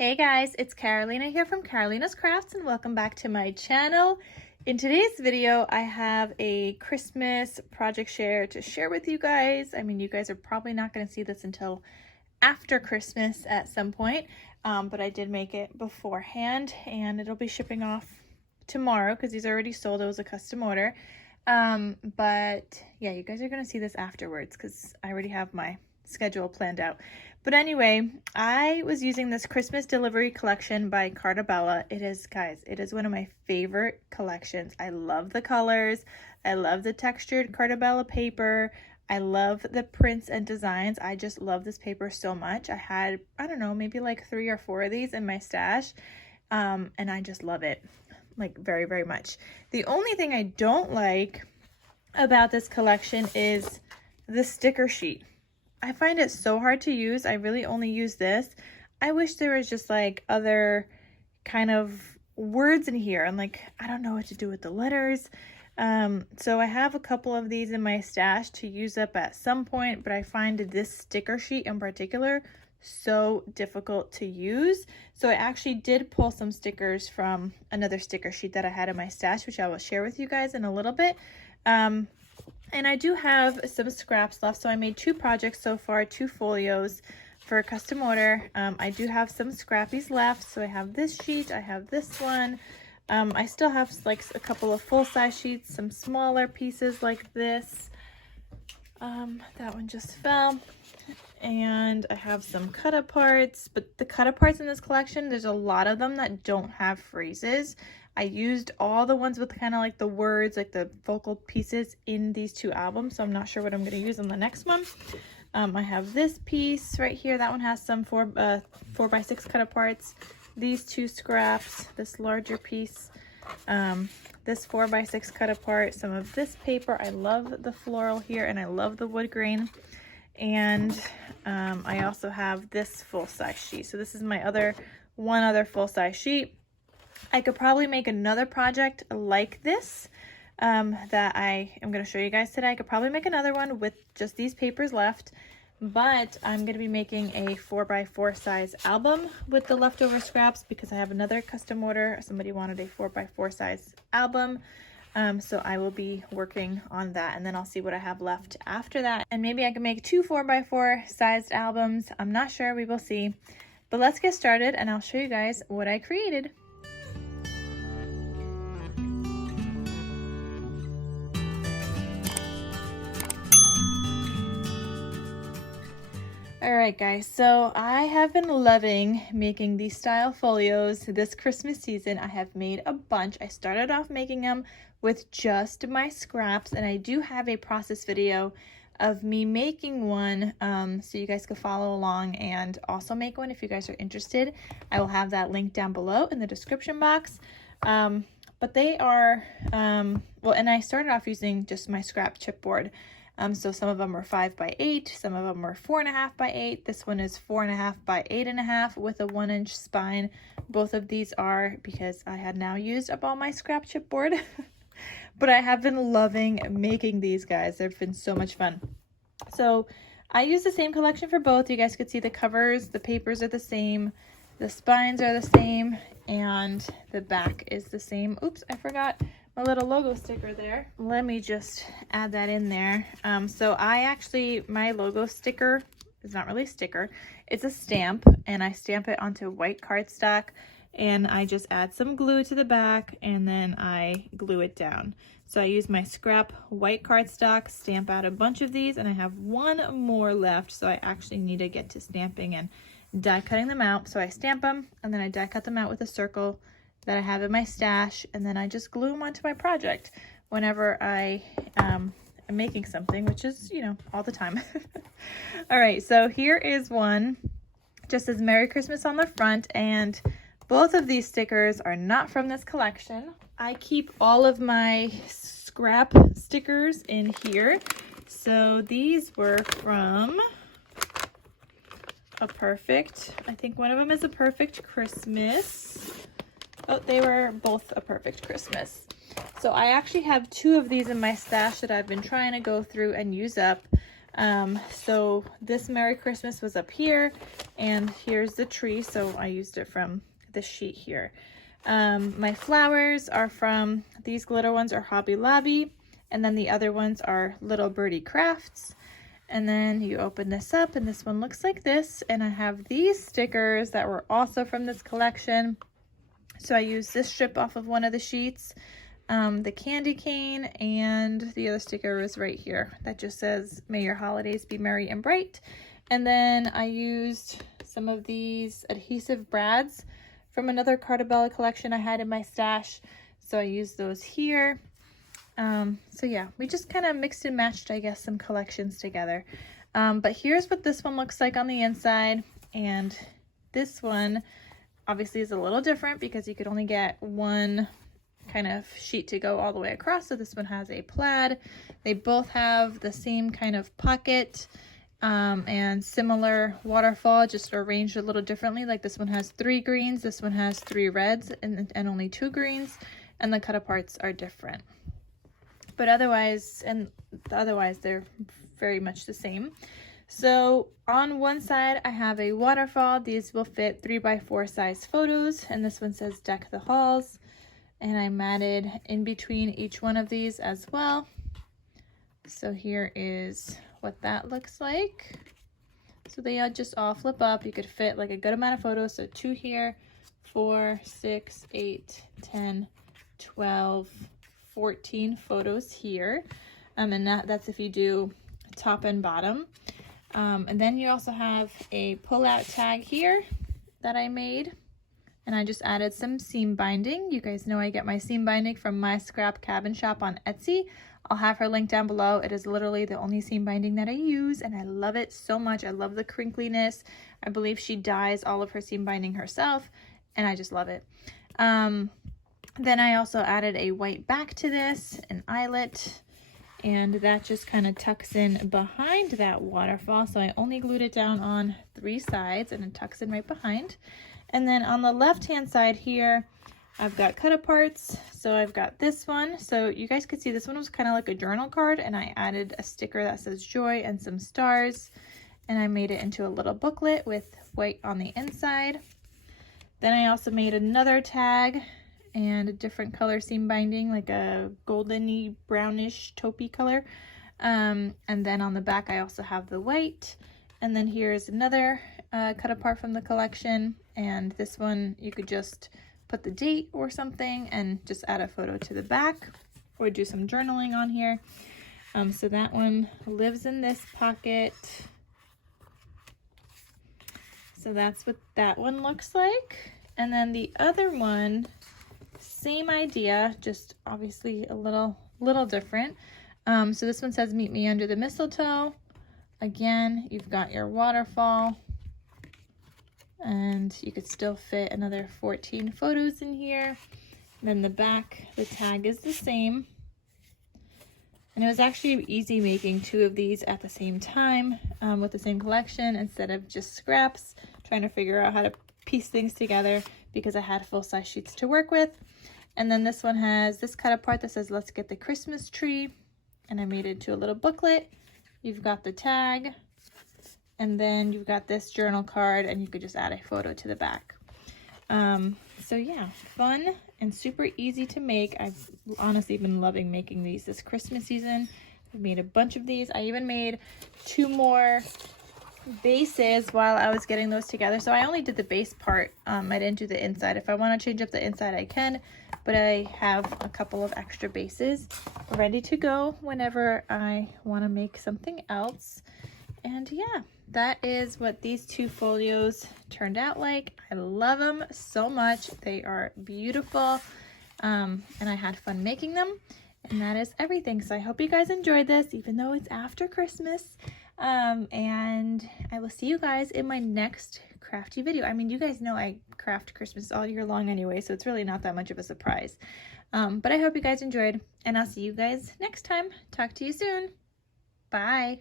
Hey guys, it's Carolina here from KarolinasKrafts and welcome back to my channel. In today's video, I have a Christmas project share to share with you guys. I mean, you guys are probably not going to see this until after Christmas at some point, but I did make it beforehand and it'll be shipping off tomorrow because these are already sold. It was a custom order. But yeah, you guys are going to see this afterwards because I already have my schedule planned out. But anyway, I was using this Christmas delivery collection by Carta Bella. It is, guys, it is one of my favorite collections. I love the colors. I love the textured Carta Bella paper. I love the prints and designs. I just love this paper so much. I had, I don't know, maybe like 3 or 4 of these in my stash. And I just love it, like very, very much. The only thing I don't like about this collection is the sticker sheet. I find it so hard to use. I really only use this. I wish there was just like other kind of words in here. And like, I don't know what to do with the letters. So I have a couple of these in my stash to use up at some point, but I find this sticker sheet in particular so difficult to use. So I actually did pull some stickers from another sticker sheet that I had in my stash, which I will share with you guys in a little bit. And I do have some scraps left, so I made 2 projects so far, 2 folios for a custom order. I do have some scrappies left, so I have this sheet, I have this one. I still have like a couple of full-size sheets, some smaller pieces like this. That one just fell. And I have some cut-aparts, but the cut-aparts in this collection, there's a lot of them that don't have phrases. I used all the ones with kind of like the words, like the focal pieces in these 2 albums, so I'm not sure what I'm going to use on the next one. I have this piece right here. That one has some 4x6 cut-aparts. These 2 scraps, this larger piece, this 4x6 cut-apart, some of this paper. I love the floral here, and I love the wood grain. And I also have this full-size sheet. So this is my one other full-size sheet. I could probably make another project like this that I am going to show you guys today. I could probably make another one with just these papers left, but I'm going to be making a 4x4 size album with the leftover scraps because I have another custom order. Somebody wanted a 4x4 size album. So I will be working on that, and then I'll see what I have left after that. And maybe I can make 2 4x4 sized albums. I'm not sure, we will see. But let's get started and I'll show you guys what I created. Alright guys, so I have been loving making these style folios this Christmas season. I have made a bunch. I started off making them with just my scraps, and I do have a process video of me making one so you guys could follow along and also make one if you guys are interested. I will have that link down below in the description box. But they are, well, and I started off using just my scrap chipboard. So some of them are 5x8, some of them are 4.5x8. This one is 4.5x8.5 with a 1-inch spine. Both of these are because I had now used up all my scrap chipboard. But I have been loving making these, guys. They've been so much fun. So I use the same collection for both. You guys could see the covers, the papers are the same, the spines are the same, and the back is the same. Oops, I forgot my little logo sticker there. Let me just add that in there. So my logo sticker is not really a sticker. It's a stamp, and I stamp it onto white cardstock, and I just add some glue to the back, and then I glue it down. So I use my scrap white cardstock, stamp out a bunch of these, and I have 1 more left, so I actually need to get to stamping and die cutting them out. So I stamp them, and then I die cut them out with a circle that I have in my stash, and then I just glue them onto my project whenever I am making something, which is, you know, all the time. All right, so here is one. Just says Merry Christmas on the front, and both of these stickers are not from this collection. I keep all of my scrap stickers in here. So these were from I think one of them is A Perfect Christmas. Oh, they were both A Perfect Christmas. So I actually have 2 of these in my stash that I've been trying to go through and use up. So this Merry Christmas was up here, And here's the tree, so I used it from this sheet here. My flowers are from, these glitter ones are Hobby Lobby, and then the other ones are Little Birdie Crafts. And then you open this up and this one looks like this. And I have these stickers that were also from this collection. So I used this strip off of one of the sheets, the candy cane, and the other sticker is right here that just says, "May your holidays be merry and bright." And then I used some of these adhesive brads from another Carta Bella collection I had in my stash. So I used those here. So yeah, we just kind of mixed and matched, I guess, some collections together. But here's what this one looks like on the inside. And this one obviously is a little different because you could only get one kind of sheet to go all the way across. So this one has a plaid. They both have the same kind of pocket and similar waterfall, just arranged a little differently. Like this one has 3 greens, this one has 3 reds and only 2 greens, and the cut aparts are different. But otherwise they're very much the same. So on one side I have a waterfall. These will fit 3x4 size photos, and this one says "Deck the Halls." And I matted in between each one of these as well. So here is what that looks like. So they just all flip up. You could fit like a good amount of photos. So 2 here, 4, 6, 8, 10, 12, 14 photos here. And that's if you do top and bottom. And then you also have a pull-out tag here that I made. And I just added some seam binding. You guys know I get my seam binding from My Scrap Cabin Shop on Etsy. I'll have her link down below. It is literally the only seam binding that I use, and I love it so much. I love the crinkliness. I believe she dyes all of her seam binding herself, and I just love it. Then I also added a white back to this, an eyelet, and that just kind of tucks in behind that waterfall. So I only glued it down on 3 sides, and it tucks in right behind. And then on the left-hand side here, I've got cut aparts. So I've got this one. So you guys could see this one was kind of like a journal card, and I added a sticker that says joy and some stars. And I made it into a little booklet with white on the inside. Then I also made another tag and a different color seam binding, like a goldeny brownish taupey color. And then on the back, I also have the white. And then here's another cut apart from the collection. And this one, you could just put the date or something and just add a photo to the back or do some journaling on here. So that one lives in this pocket. So that's what that one looks like. And then the other one, same idea, just obviously a little different. So this one says "Meet me under the mistletoe." Again, you've got your waterfall, and you could still fit another 14 photos in here. And then the back, the tag is the same. And it was actually easy making 2 of these at the same time with the same collection instead of just scraps, trying to figure out how to piece things together because I had full-size sheets to work with. And then this one has this cut apart that says "Let's get the Christmas tree." And I made it into a little booklet. You've got the tag, and then you've got this journal card, and you could just add a photo to the back. So yeah, fun and super easy to make. I've honestly been loving making these this Christmas season. I've made a bunch of these. I even made 2 more bases while I was getting those together. So I only did the base part. I didn't do the inside. If I want to change up the inside, I can, but I have a couple of extra bases ready to go whenever I want to make something else. And yeah, that is what these 2 folios turned out like. I love them so much. They are beautiful, and I had fun making them. And that is everything. So I hope you guys enjoyed this, even though it's after Christmas. And I will see you guys in my next crafty video. I mean, you guys know I craft Christmas all year long anyway, so it's really not that much of a surprise. But I hope you guys enjoyed, and I'll see you guys next time. Talk to you soon. Bye.